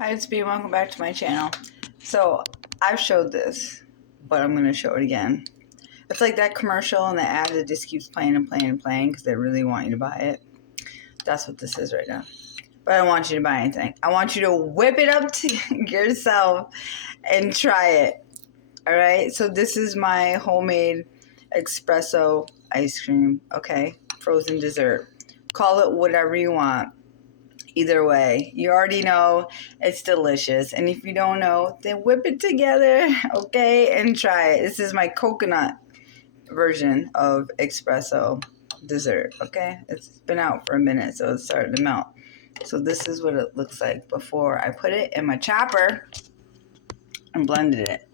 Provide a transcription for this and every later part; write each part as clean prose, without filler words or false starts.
Hi, it's B. Welcome back to my channel. So, I've showed this, but I'm going to show it again. It's like that commercial and the ad that just keeps playing and playing and playing because they really want you to buy it. That's what this is right now. But I don't want you to buy anything. I want you to whip it up to yourself and try it. Alright? So, this is my homemade espresso ice cream. Okay? Frozen dessert. Call it whatever you want. Either way, you already know it's delicious. And if you don't know, then whip it together, okay, and try it. This is my coconut version of espresso dessert, okay? It's been out for a minute, so it's starting to melt. So this is what it looks like before I put it in my chopper and blended it.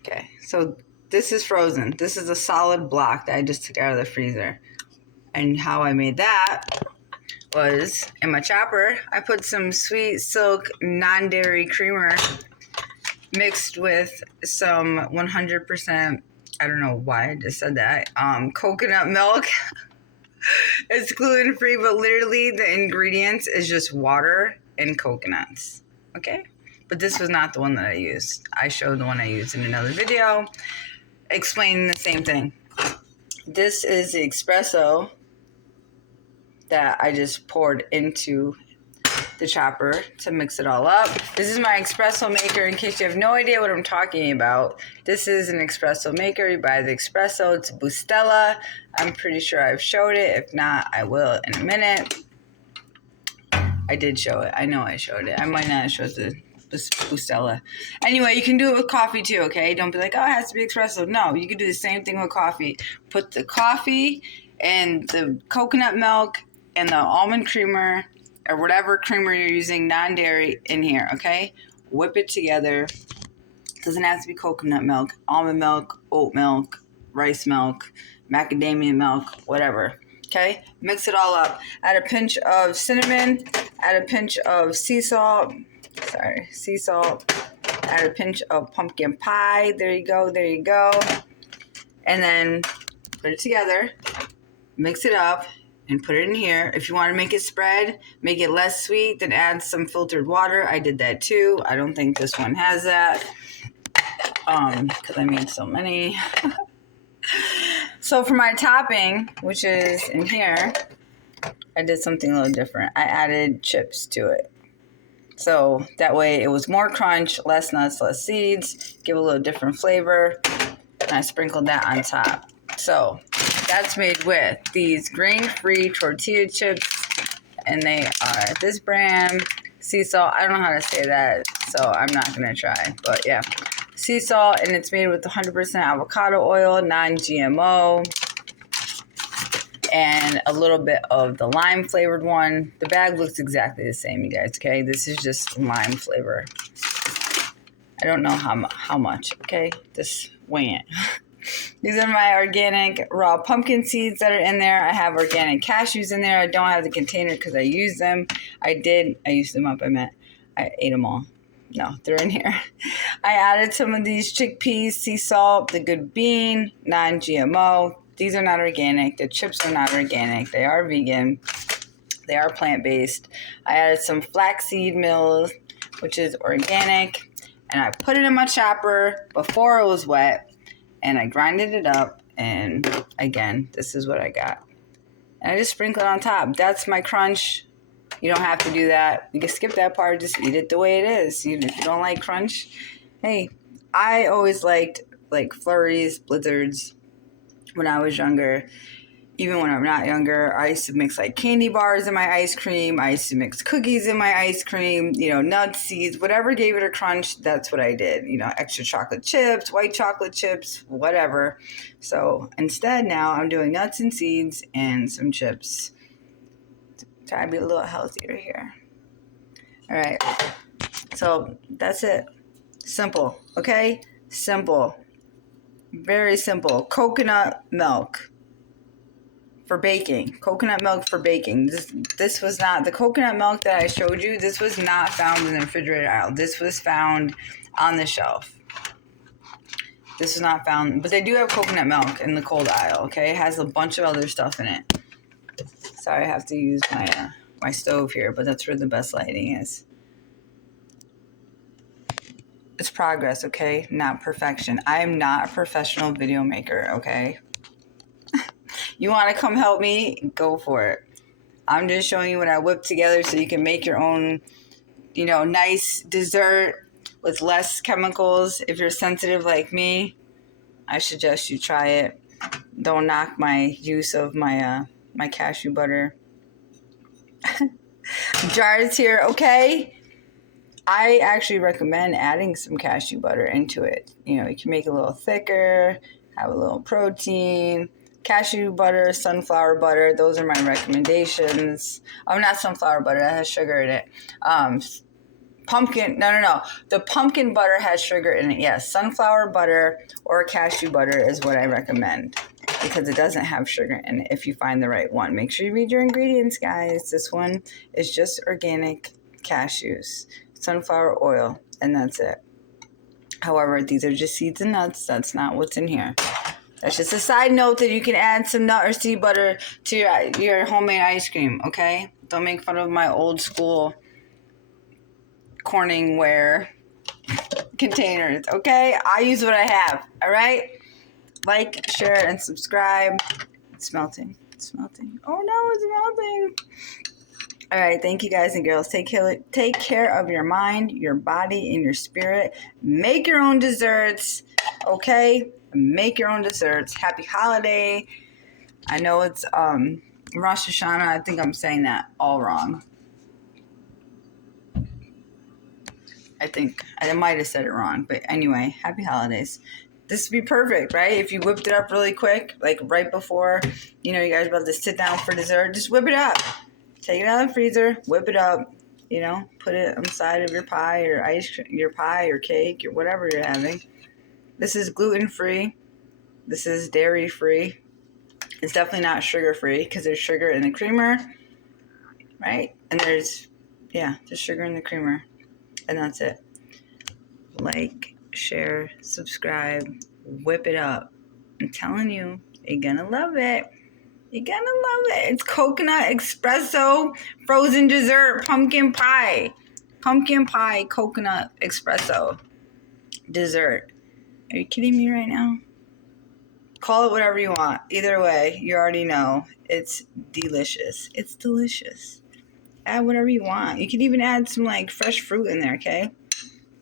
Okay, so this is frozen. This is a solid block that I just took out of the freezer. And how I made that was in my chopper, I put some Sweet Silk non-dairy creamer mixed with some 100%, I don't know why I just said that, coconut milk. It's gluten-free, but literally the ingredients is just water and coconuts, okay? But this was not the one that I used. I showed the one I used in another video explaining the same thing. This is the espresso that I just poured into the chopper to mix it all up. This is my espresso maker. In case you have no idea what I'm talking about, this is an espresso maker. You buy the espresso. It's a Bustela. I'm pretty sure I've showed it. If not, I will in a minute. I did show it. I know I showed it. I might not have showed the Bustela. Anyway, you can do it with coffee too, okay? Don't be like, oh, it has to be espresso. No, you can do the same thing with coffee. Put the coffee and the coconut milk and the almond creamer or whatever creamer you're using, non-dairy, in here, okay? Whip it together. Doesn't have to be coconut milk, almond milk, oat milk, rice milk, macadamia milk, whatever, okay? Mix it all up. Add a pinch of cinnamon, add a pinch of sea salt, add a pinch of pumpkin pie. There you go. And then put it together, mix it up, and put it in here. If you want to make it spread, make it less sweet, then add some filtered water. I did that too. I don't think this one has that because I made so many. So for my topping, which is in here, I did something a little different. I added chips to it. So that way it was more crunch, less nuts, less seeds, give a little different flavor. And I sprinkled that on top. So that's made with these grain-free tortilla chips, and they are this brand, sea salt. I don't know how to say that, so I'm not going to try, but yeah. Sea salt, and it's made with 100% avocado oil, non-GMO, and a little bit of the lime-flavored one. The bag looks exactly the same, you guys, okay? This is just lime flavor. I don't know how much, okay? Just wing it. These are my organic raw pumpkin seeds that are in there. I have organic cashews in there. I don't have the container because I used them. I used them up, I ate them all. No, they're in here. I added some of these chickpeas, sea salt, the good bean, non-GMO. These are not organic. The chips are not organic. They are vegan. They are plant-based. I added some flaxseed meal, which is organic. And I put it in my chopper before it was wet. And I grinded it up, and again, this is what I got. And I just sprinkled it on top. That's my crunch. You don't have to do that. You can skip that part. Just eat it the way it is. If you don't like crunch, hey, I always liked like flurries, blizzards when I was younger. Even when I'm not younger, I used to mix like candy bars in my ice cream. I used to mix cookies in my ice cream, nuts, seeds, whatever gave it a crunch, that's what I did. Extra chocolate chips, white chocolate chips, whatever. So instead now I'm doing nuts and seeds and some chips. Try to be a little healthier here. All right. So that's it. Simple, okay? Simple. Very simple. Coconut milk. For baking. Coconut milk for baking. This was not, the coconut milk that I showed you, this was not found in the refrigerator aisle. This was found on the shelf. This is not found, but they do have coconut milk in the cold aisle, okay? It has a bunch of other stuff in it. Sorry, I have to use my stove here, but that's where the best lighting is. It's progress, okay? Not perfection. I am not a professional video maker, okay? You want to come help me? Go for it. I'm just showing you what I whipped together so you can make your own, nice dessert with less chemicals. If you're sensitive like me, I suggest you try it. Don't knock my use of my cashew butter. Jars here, okay? I actually recommend adding some cashew butter into it. You can make it a little thicker, have a little protein. Cashew butter, sunflower butter, those are my recommendations. Oh, not sunflower butter, that has sugar in it. No. The pumpkin butter has sugar in it. Yes, sunflower butter or cashew butter is what I recommend because it doesn't have sugar in it if you find the right one. Make sure you read your ingredients, guys. This one is just organic cashews, sunflower oil, and that's it. However, these are just seeds and nuts. That's not what's in here. That's just a side note that you can add some nut or seed butter to your homemade ice cream, okay? Don't make fun of my old school Corningware containers, okay? I use what I have, all right? Like, share, and subscribe. It's melting. Oh no, it's melting. All right, thank you guys and girls. Take care of your mind, your body, and your spirit. Make your own desserts, okay? Make your own desserts. Happy holiday. I know it's Rosh Hashanah. I think I'm saying that all wrong. I think I might have said it wrong, but anyway, happy holidays. This would be perfect, right? If you whipped it up really quick, like right before, you guys are about to sit down for dessert, just whip it up. Take it out of the freezer, whip it up, put it on the side of your pie or your pie or cake or whatever you're having. This is gluten-free. This is dairy-free. It's definitely not sugar-free because there's sugar in the creamer, right? And there's sugar in the creamer. And that's it. Like, share, subscribe, whip it up. I'm telling you, you're gonna love it. You're gonna love it. It's coconut espresso frozen dessert pumpkin pie. Pumpkin pie coconut espresso dessert. Are you kidding me right now? Call it whatever you want. Either way, you already know it's delicious. It's delicious. Add whatever you want. You can even add some fresh fruit in there, okay?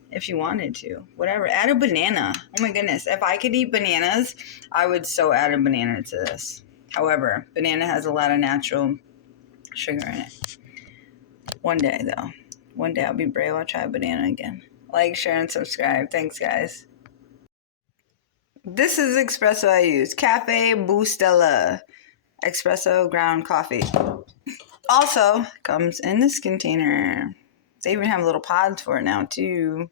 If you wanted to. Whatever. Add a banana. Oh my goodness. If I could eat bananas, I would so add a banana to this. However, banana has a lot of natural sugar in it. One day, though. One day I'll be brave. I'll try a banana again. Like, share, and subscribe. Thanks, guys. This is espresso I use. Cafe Bustelo. Espresso ground coffee. Also, comes in this container. They even have little pods for it now, too.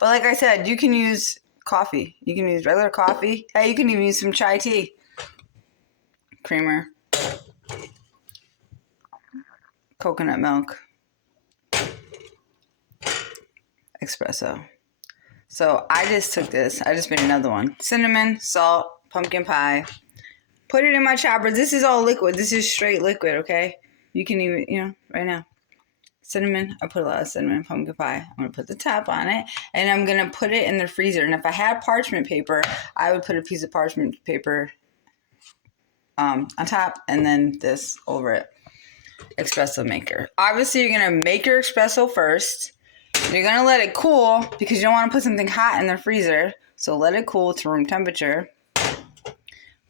But like I said, you can use coffee. You can use regular coffee. Hey, you can even use some chai tea. Creamer. Coconut milk. Espresso. So I just took this. I just made another one. Cinnamon, salt, pumpkin pie. Put it in my chopper. This is all liquid. This is straight liquid, okay? You can even, right now. Cinnamon. I put a lot of cinnamon, pumpkin pie. I'm going to put the top on it. And I'm going to put it in the freezer. And if I had parchment paper, I would put a piece of parchment paper on top and then this over it. Espresso maker. Obviously, you're going to make your espresso first. You're going to let it cool because you don't want to put something hot in the freezer. So let it cool to room temperature.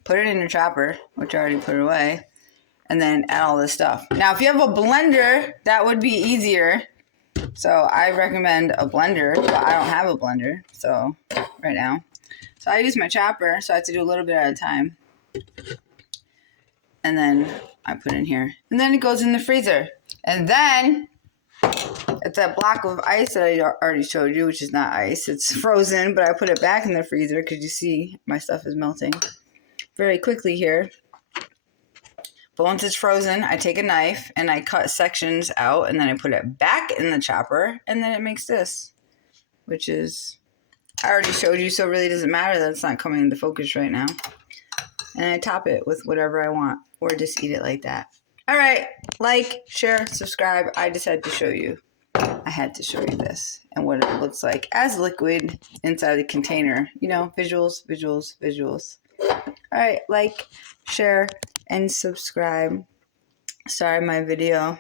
Put it in your chopper, which I already put away. And then add all this stuff. Now, if you have a blender, that would be easier. So I recommend a blender, but I don't have a blender. So right now. So I use my chopper. So I have to do a little bit at a time. And then I put it in here. And then it goes in the freezer. And then it's that block of ice that I already showed you, which is not ice. It's frozen, but I put it back in the freezer because you see my stuff is melting very quickly here. But once it's frozen, I take a knife and I cut sections out and then I put it back in the chopper and then it makes this, which is, I already showed you, so it really doesn't matter that it's not coming into focus right now. And I top it with whatever I want or just eat it like that. All right, like, share, subscribe. I just had to show you. I had to show you this and what it looks like as liquid inside the container. You know, visuals, visuals, visuals. All right, like, share, and subscribe. Sorry, my video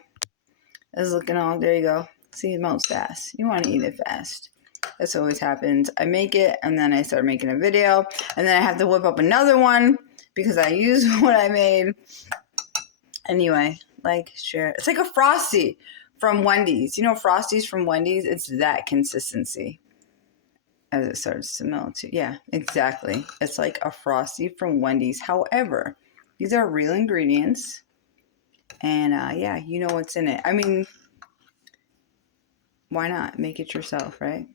is looking all, there you go. See, it melts fast. You want to eat it fast. That's always happens. I make it, and then I start making a video, and then I have to whip up another one because I use what I made. Anyway, like, share. It's like a Frosty from Wendy's. You know Frosties from Wendy's? It's that consistency as it starts to melt. Yeah, exactly. It's like a Frosty from Wendy's. However, these are real ingredients. And yeah, you know what's in it. I mean, why not make it yourself, right?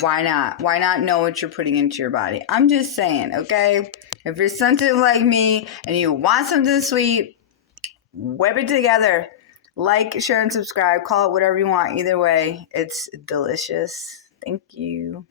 Why not? Why not know what you're putting into your body? I'm just saying, okay? If you're sensitive like me and you want something sweet, whip it together. Like, share, and subscribe. Call it whatever you want. Either way, it's delicious. Thank you.